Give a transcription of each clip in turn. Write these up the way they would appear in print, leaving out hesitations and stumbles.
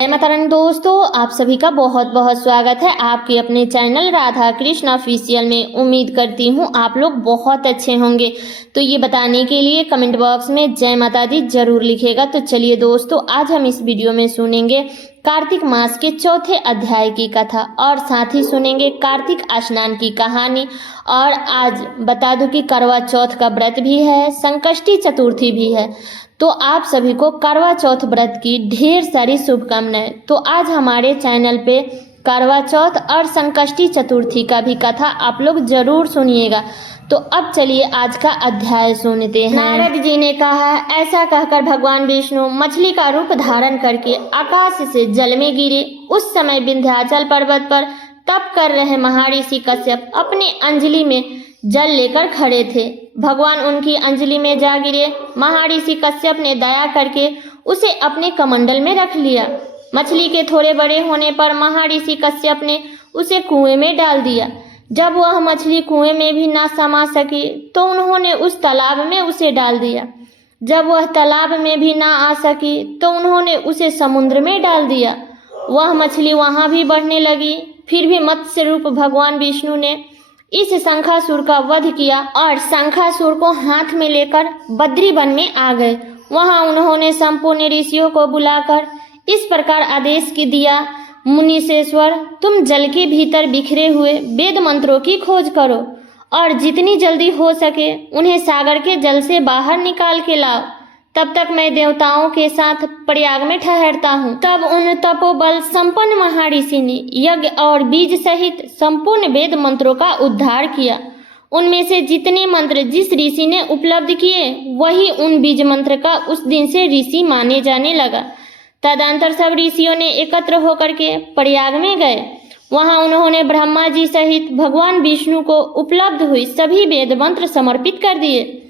जय माता रानी दोस्तों, आप सभी का बहुत बहुत स्वागत है आपके अपने चैनल राधा कृष्ण ऑफिशियल में। उम्मीद करती हूँ आप लोग बहुत अच्छे होंगे। तो ये बताने के लिए कमेंट बॉक्स में जय माता दी जरूर लिखेगा। तो चलिए दोस्तों, आज हम इस वीडियो में सुनेंगे कार्तिक मास के चौथे अध्याय की कथा और साथ ही सुनेंगे कार्तिक स्नान की कहानी। और आज बता दूं कि करवा चौथ का व्रत भी है, संकष्टी चतुर्थी भी है। तो आप सभी को करवा चौथ व्रत की ढेर सारी शुभकामनाएं। तो आज हमारे चैनल पे करवा चौथ और संकष्टी चतुर्थी का भी कथा आप लोग जरूर सुनिएगा। तो अब चलिए आज का अध्याय सुनते हैं। नारद जी ने कहा, ऐसा कहकर भगवान विष्णु मछली का रूप धारण करके आकाश से जल में गिरे। उस समय विंध्याचल पर्वत पर तप कर रहे महर्षि कश्यप अपने अंजलि में जल लेकर खड़े थे। भगवान उनकी अंजलि में जा गिरे। महर्षि कश्यप ने दया करके उसे अपने कमंडल में रख लिया। मछली के थोड़े बड़े होने पर महर्षि कश्यप ने उसे कुएं में डाल दिया। जब वह मछली कुएं में भी ना समा सकी तो उन्होंने उस तालाब में उसे डाल दिया। जब वह तालाब में भी ना आ सकी तो उन्होंने उसे समुद्र में डाल दिया। वह मछली वहां भी बढ़ने लगी। फिर भी मत्स्य रूप भगवान विष्णु ने इस शंखासुर का वध किया और शंखासुर को हाथ में लेकर बद्री वन में आ गए। वहां उन्होंने संपूर्ण ऋषियों को बुलाकर इस प्रकार आदेश की दिया, मुनीश्वर, तुम जल के भीतर बिखरे हुए वेद मंत्रों की खोज करो और जितनी जल्दी हो सके उन्हें सागर के जल से बाहर निकाल के लाओ। तब तक मैं देवताओं के साथ प्रयाग में ठहरता हूँ। तब उन तपोबल संपन्न महर्षि ने यज्ञ और बीज सहित संपूर्ण वेद मंत्रों का उद्धार किया। उनमें से जितने मंत्र जिस ऋषि ने उपलब्ध किए वही उन बीज मंत्र का उस दिन से ऋषि माने जाने लगा। तदंतर सब ऋषियों ने एकत्र होकर के प्रयाग में गए। वहां उन्होंने ब्रह्मा जी सहित भगवान विष्णु को उपलब्ध हुई सभी वेद मंत्र समर्पित कर दिए।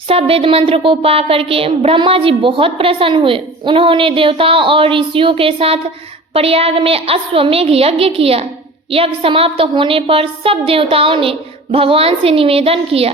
सब वेद मंत्र को पा करके ब्रह्मा जी बहुत प्रसन्न हुए। उन्होंने देवताओं और ऋषियों के साथ प्रयाग में अश्वमेघ यज्ञ किया। यज्ञ समाप्त होने पर सब देवताओं ने भगवान से निवेदन किया,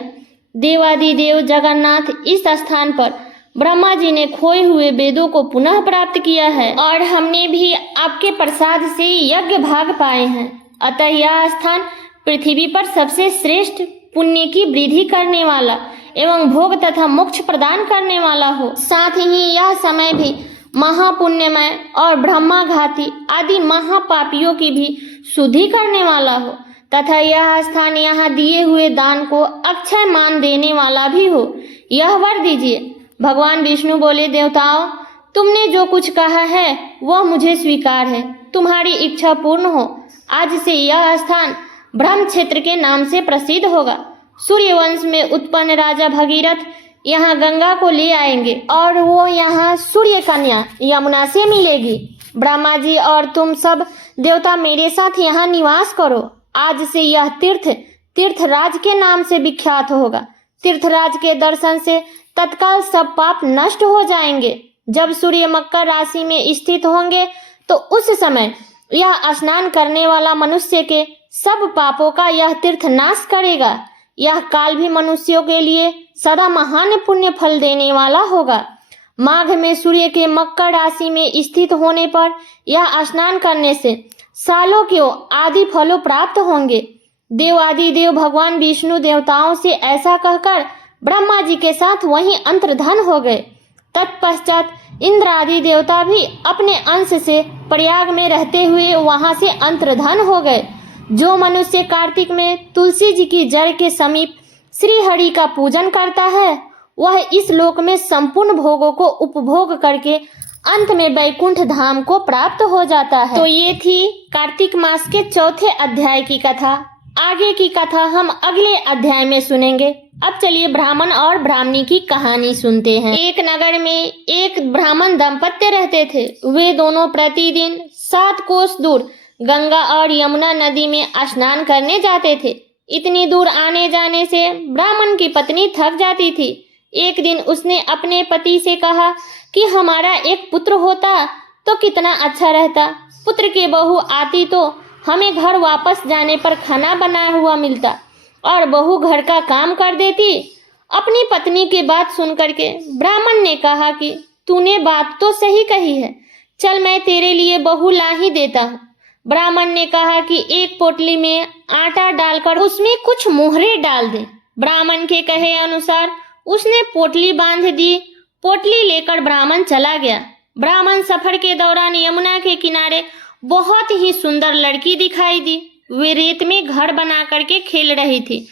देवादिदेव जगन्नाथ, इस स्थान पर ब्रह्मा जी ने खोए हुए वेदों को पुनः प्राप्त किया है और हमने भी आपके प्रसाद से यज्ञ भाग पाए हैं। अतः यह स्थान पृथ्वी पर सबसे श्रेष्ठ, पुण्य की वृद्धि करने वाला एवं भोग तथा मोक्ष प्रदान करने वाला हो। साथ ही यह समय भी महापुण्यमय और ब्रह्माघाती आदि महापापियों की भी शुद्धि करने वाला हो तथा यह स्थान यहाँ दिए हुए दान को अक्षय मान देने वाला भी हो, यह वर दीजिए। भगवान विष्णु बोले, देवताओं, तुमने जो कुछ कहा है वह मुझे स्वीकार है। तुम्हारी इच्छा पूर्ण हो। आज से यह स्थान ब्रह्म क्षेत्र के नाम से प्रसिद्ध होगा। सूर्यवंश में उत्पन्न राजा भगीरथ यहाँ गंगा को ले आएंगे और वो यहाँ सूर्य कन्या यमुना से मिलेगी। ब्रह्मा जी और तुम सब देवता मेरे साथ यहाँ निवास करो। आज से यह तीर्थराज के नाम से विख्यात होगा। तीर्थराज के दर्शन से तत्काल सब पाप नष्ट हो जाएंगे। जब सूर्य मकर राशि में स्थित होंगे तो उस समय यह स्नान करने वाला मनुष्य के सब पापों का यह तीर्थ नाश करेगा। यह काल भी मनुष्यों के लिए सदा महान पुण्य फल देने वाला होगा। माघ में सूर्य के मकर राशि में स्थित होने पर यह स्नान करने से सालों के आदि फलों प्राप्त होंगे। देव आदि देव भगवान विष्णु देवताओं से ऐसा कहकर ब्रह्मा जी के साथ वहीं अंतर्धान हो गए। तत्पश्चात इंद्र आदि देवता भी अपने अंश से प्रयाग में रहते हुए वहां से अंतर्धान हो गए। जो मनुष्य कार्तिक में तुलसी जी की जड़ के समीप श्री हरि का पूजन करता है वह इस लोक में संपूर्ण भोगों को उपभोग करके अंत में वैकुंठ धाम को प्राप्त हो जाता है। तो ये थी कार्तिक मास के चौथे अध्याय की कथा। आगे की कथा हम अगले अध्याय में सुनेंगे। अब चलिए ब्राह्मण और ब्राह्मणी की कहानी सुनते हैं। एक नगर में एक ब्राह्मण दंपत्ति रहते थे। वे दोनों प्रतिदिन 7 कोस दूर गंगा और यमुना नदी में स्नान करने जाते थे। इतनी दूर आने जाने से ब्राह्मण की पत्नी थक जाती थी। एक दिन उसने अपने पति से कहा कि हमारा एक पुत्र होता तो कितना अच्छा रहता। पुत्र की बहू आती तो हमें घर वापस जाने पर खाना बनाया हुआ मिलता और बहू घर का काम कर देती। अपनी पत्नी की बात सुनकर के ब्राह्मण ने कहा कि तूने बात तो सही कही है, चल मैं तेरे लिए बहू ला ही देता हूँ। ब्राह्मण ने कहा कि एक पोटली में आटा डालकर उसमें कुछ मोहरे डाल दे। ब्राह्मण के कहे अनुसार उसने पोटली बांध दी। पोटली लेकर ब्राह्मण चला गया। ब्राह्मण सफर के दौरान यमुना के किनारे बहुत ही सुंदर लड़की दिखाई दी। वे रेत में घर बना करके खेल रही थी।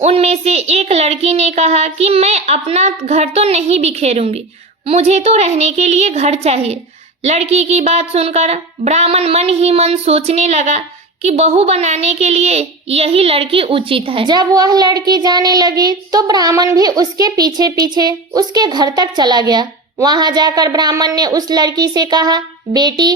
उनमें से एक लड़की ने कहा कि मैं अपना घर तो नहीं बिखेरूंगी, मुझे तो रहने के लिए घर चाहिए। लड़की की बात सुनकर ब्राह्मण मन ही मन सोचने लगा कि बहू बनाने के लिए यही लड़की उचित है। जब वह लड़की जाने लगी तो ब्राह्मण भी उसके पीछे पीछे उसके घर तक चला गया। वहां जाकर ब्राह्मण ने उस लड़की से कहा, बेटी,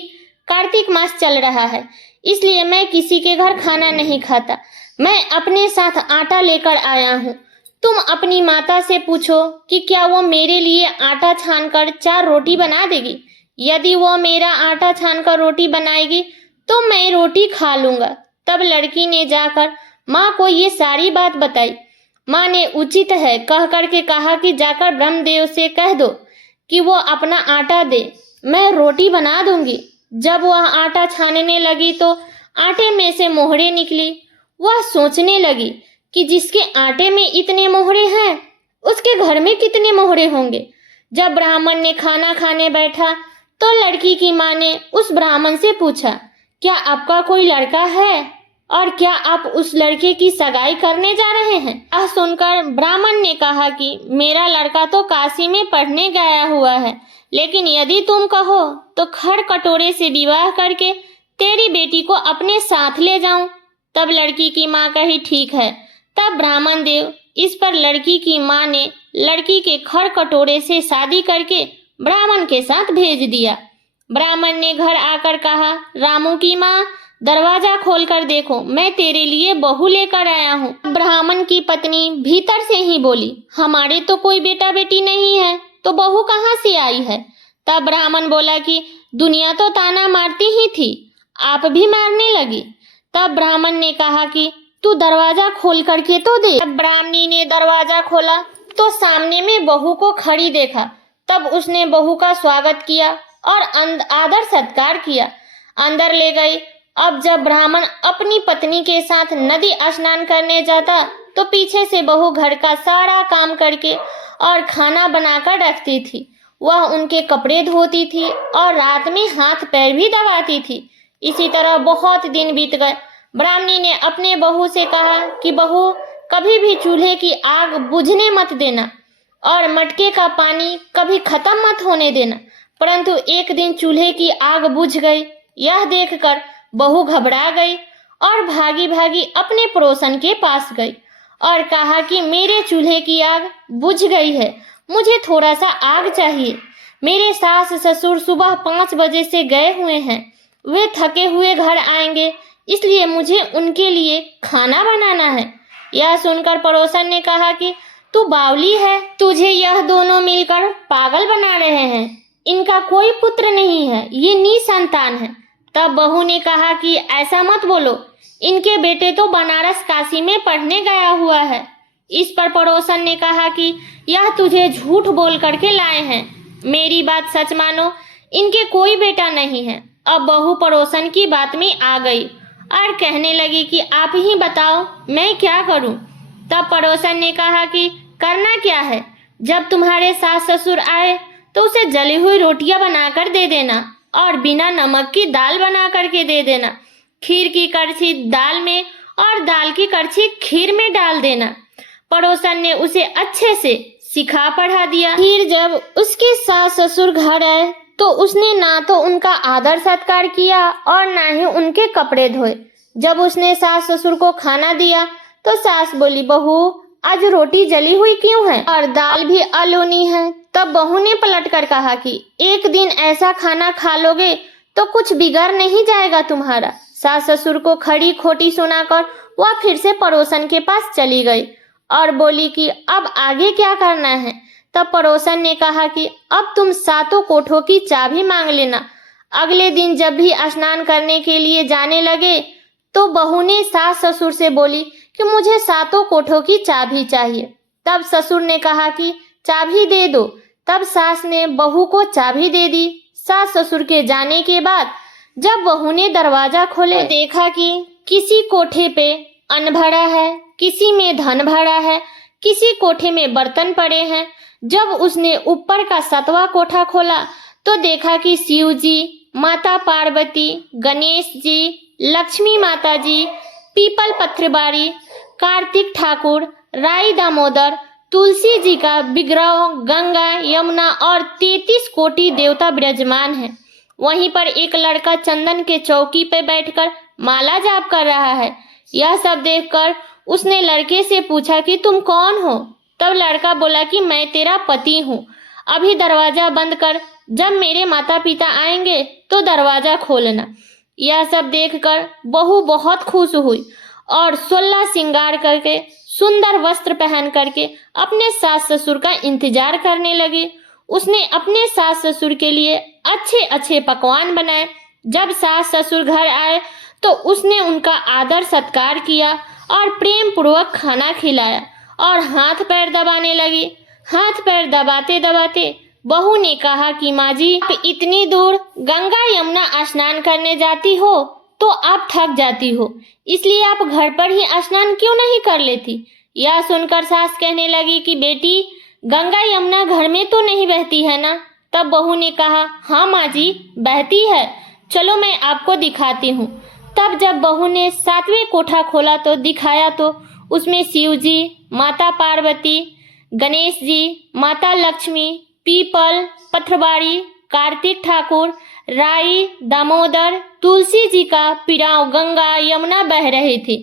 कार्तिक मास चल रहा है, इसलिए मैं किसी के घर खाना नहीं खाता। मैं अपने साथ आटा लेकर आया हूँ। तुम अपनी माता से पूछो कि क्या वो मेरे लिए आटा छानकर 4 रोटी बना देगी। यदि वो मेरा आटा छानकर रोटी बनाएगी तो मैं रोटी खा लूंगा। तब लड़की ने जाकर माँ को ये सारी बात बताई। माँ ने उचित है कह करके कहा कि जाकर ब्रह्मदेव से कह दो कि वो अपना आटा दे, मैं रोटी बना दूंगी। जब वह आटा छानने लगी तो आटे में से मोहरे निकली। वह सोचने लगी कि जिसके आटे में इतने मोहरे हैं उसके घर में कितने मोहरे होंगे। जब ब्राह्मण ने खाना खाने बैठा तो लड़की की माँ ने उस ब्राह्मण से पूछा, क्या आपका कोई लड़का है और क्या आप उस लड़के की सगाई करने जा रहे हैं। यह सुनकर ब्राह्मण ने कहा कि मेरा लड़का तो काशी में पढ़ने गया हुआ है, लेकिन यदि तुम कहो तो खड़ कटोरे से विवाह करके तेरी बेटी को अपने साथ ले जाऊं। तब लड़की की माँ कही, ठीक है। तब ब्राह्मण देव इस पर लड़की की माँ ने लड़की के खड़ कटोरे से शादी करके ब्राह्मण के साथ भेज दिया। ब्राह्मण ने घर आकर कहा, रामू की माँ, दरवाजा खोलकर देखो, मैं तेरे लिए बहू लेकर आया हूँ। ब्राह्मण की पत्नी भीतर से ही बोली, हमारे तो कोई बेटा बेटी नहीं है, तो बहू कहाँ से आई है। तब ब्राह्मण बोला कि दुनिया तो ताना मारती ही थी, आप भी मारने लगी। तब ब्राह्मण ने कहा कि तू दरवाजा खोल करके तो दे। तब ब्राह्मणी ने दरवाजा खोला तो सामने में बहू को खड़ी देखा। तब उसने बहू का स्वागत किया और आदर सत्कार किया, अंदर ले गई। अब जब ब्राह्मण अपनी पत्नी के साथ नदी स्नान करने जाता तो पीछे से बहू घर का सारा काम करके और खाना बनाकर रखती थी। वह उनके कपड़े धोती थी और रात में हाथ पैर भी दबाती थी। इसी तरह बहुत दिन बीत गए। ब्राह्मणी ने अपने बहू से कहा कि बहू, कभी भी चूल्हे की आग बुझने मत देना और मटके का पानी कभी खत्म मत होने देना। परंतु एक दिन चूल्हे की आग बुझ गई। यह देखकर बहू घबरा गई और भागी भागी अपने पड़ोसन के पास गई और कहा कि मेरे चूल्हे की आग बुझ गई है, मुझे थोड़ा सा आग चाहिए। मेरे सास ससुर सुबह 5 बजे से गए हुए हैं, वे थके हुए घर आएंगे, इसलिए मुझे उनके लिए खाना बनाना है। यह सुनकर पड़ोसन ने कहा कि तू बावली है, तुझे यह दोनों मिलकर पागल बना रहे हैं, इनका कोई पुत्र नहीं है, ये निसंतान है। तब बहू ने कहा कि ऐसा मत बोलो, इनके बेटे तो बनारस काशी में पढ़ने गया हुआ है। इस पर पड़ोसन ने कहा कि यह तुझे झूठ बोल करके लाए हैं, मेरी बात सच मानो, इनके कोई बेटा नहीं है। अब बहू पड़ोसन की बात में आ गई और कहने लगी कि आप ही बताओ मैं क्या करूं। तब पड़ोसन ने कहा कि करना क्या है, जब तुम्हारे सास ससुर आए तो उसे जली हुई रोटियां बनाकर दे देना और बिना नमक की दाल बना करके दे देना। खीर की कड़छी दाल में और दाल की कड़छी खीर में डाल देना। पड़ोसन ने उसे अच्छे से सिखा पढ़ा दिया। फिर जब उसके सास ससुर घर आए तो उसने ना तो उनका आदर सत्कार किया और ना ही उनके कपड़े धोए। जब उसने सास ससुर को खाना दिया तो सास बोली, बहू आज रोटी जली हुई क्यों है और दाल भी अलोनी है। तब बहू ने पलट कर कहा कि एक दिन ऐसा खाना खा लोगे तो कुछ बिगड़ नहीं जाएगा तुम्हारा। सास ससुर को खड़ी खोटी सुनाकर वह फिर से पड़ोसन के पास चली गई और बोली कि अब आगे क्या करना है। तब पड़ोसन ने कहा कि अब तुम 7 कोठों की चाबी मांग लेना। अगले दिन जब भी स्नान करने के लिए जाने लगे तो बहू ने सास ससुर से बोली कि मुझे 7 कोठों की चाबी चाहिए। तब ससुर ने कहा कि चाबी दे दो। तब सास ने बहू को चाबी दे दी। सास ससुर के जाने के बाद जब बहू ने दरवाजा खोले तो देखा कि किसी कोठे पे अन्न भरा है, किसी में धन भरा है, किसी कोठे में बर्तन पड़े हैं। जब उसने ऊपर का 7वां कोठा खोला तो देखा कि शिव जी, माता पार्वती, गणेश जी, लक्ष्मी माता जी, पीपल पत्थरबाड़ी, कार्तिक ठाकुर, राई दामोदर, तुलसी जी का विग्रह, गंगा, यमुना और 33 कोटि देवता विराजमान है। वहीं पर एक लड़का चंदन के चौकी पर बैठकर माला जाप कर रहा है। यह सब देखकर उसने लड़के से पूछा कि तुम कौन हो? तब लड़का बोला कि मैं तेरा पति हूँ। अभी दरवाजा बंद कर, जब मेरे माता पिता आएंगे तो दरवाजा खोलना। यह सब देखकर बहू बहुत खुश हुई और 16 श्रृंगार करके, सुंदर वस्त्र पहन करके अपने सास ससुर का इंतजार करने लगी। उसने अपने सास ससुर के लिए अच्छे अच्छे पकवान बनाए। जब सास ससुर घर आए तो उसने उनका आदर सत्कार किया और प्रेम पूर्वक खाना खिलाया और हाथ पैर दबाने लगी। हाथ पैर दबाते दबाते बहू ने कहा कि माँ जी, आप इतनी दूर गंगा यमुना स्नान करने जाती हो तो आप थक जाती हो, इसलिए आप घर पर ही स्नान क्यों नहीं कर लेती? यह सुनकर सास कहने लगी कि बेटी, गंगा यमुना घर में तो नहीं बहती है ना? तब बहू ने कहा, हाँ माँ जी, बहती है, चलो मैं आपको दिखाती हूँ। तब जब बहू ने 7वें कोठा खोला तो दिखाया तो उसमें शिव जी, माता पार्वती, गणेश जी, माता लक्ष्मी, पीपल पत्थरबाड़ी, कार्तिक ठाकुर, राई दामोदर, तुलसी जी का पिराव, गंगा यमुना बह रहे थे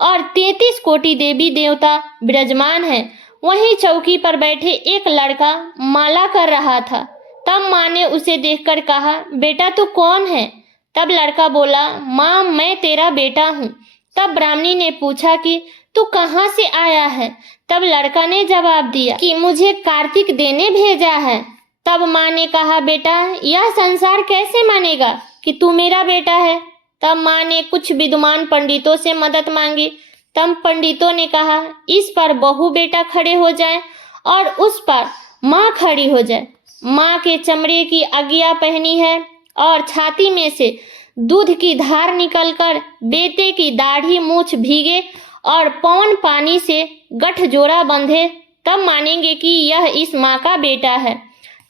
और 33 कोटि देवी देवता विराजमान है। वहीं चौकी पर बैठे एक लड़का माला कर रहा था। तब माँ ने उसे देखकर कहा, बेटा तू कौन है? तब लड़का बोला, माँ मैं तेरा बेटा हूँ। तब ब्राह्मणी ने पूछा कि तू कहाँ से आया है? तब लड़का ने जवाब दिया कि मुझे कार्तिक देने भेजा है। तब माँ ने कहा, बेटा यह संसार कैसे मानेगा कि तू मेरा बेटा है? तब माँ ने कुछ विद्वान पंडितों से मदद मांगी। तब पंडितों ने कहा, इस पर बहू बेटा खड़े हो जाए और उस पर माँ खड़ी हो जाए। माँ के चमड़े की अगिया पहनी है और छाती में से दूध की धार निकलकर बेटे की दाढ़ी मूछ भीगे और पवन पानी से गठजोड़ा बंधे, तब मानेंगे कि यह इस माँ का बेटा है।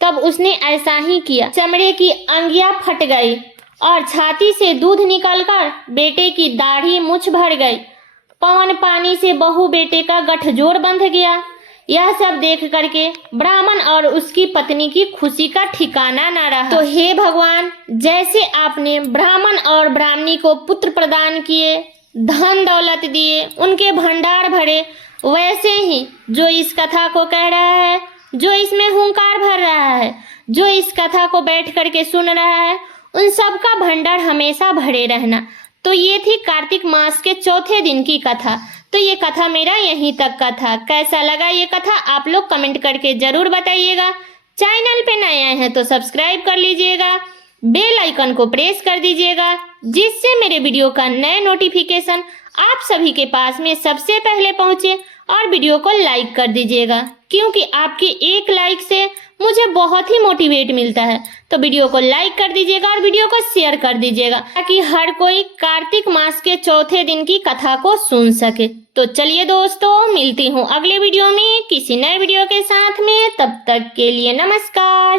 तब उसने ऐसा ही किया। चमड़े की अंगिया फट गई और छाती से दूध निकलकर बेटे की दाढ़ी मूछ भर गई। पवन पानी से बहू बेटे का गठजोड़ बंध गया। यह सब देख करके ब्राह्मण और उसकी पत्नी की खुशी का ठिकाना न रहा। तो हे भगवान, जैसे आपने ब्राह्मण और ब्राह्मणी को पुत्र प्रदान किए, धन दौलत दिए, उनके भंडार भरे, वैसे ही जो इस कथा को कह रहा है, जो इसमें हुंकार भर रहा है, जो इस कथा को बैठ करके सुन रहा है, उन सब का भंडार हमेशा भरे रहना। तो ये थी कार्तिक मास के चौथे दिन की कथा। तो ये कथा मेरा यहीं तक का था। कैसा लगा ये कथा आप लोग कमेंट करके जरूर बताइएगा। चैनल पे नए आए हैं तो सब्सक्राइब कर लीजिएगा, बेल आइकन को प्रेस कर दीजिएगा, जिससे मेरे वीडियो का नए नोटिफिकेशन आप सभी के पास में सबसे पहले पहुंचे। और वीडियो को लाइक कर दीजिएगा, क्योंकि आपके एक लाइक से मुझे बहुत ही मोटिवेट मिलता है। तो वीडियो को लाइक कर दीजिएगा और वीडियो को शेयर कर दीजिएगा, ताकि हर कोई कार्तिक मास के चौथे दिन की कथा को सुन सके। तो चलिए दोस्तों, मिलती हूँ अगले वीडियो में किसी नए वीडियो के साथ में। तब तक के लिए नमस्कार।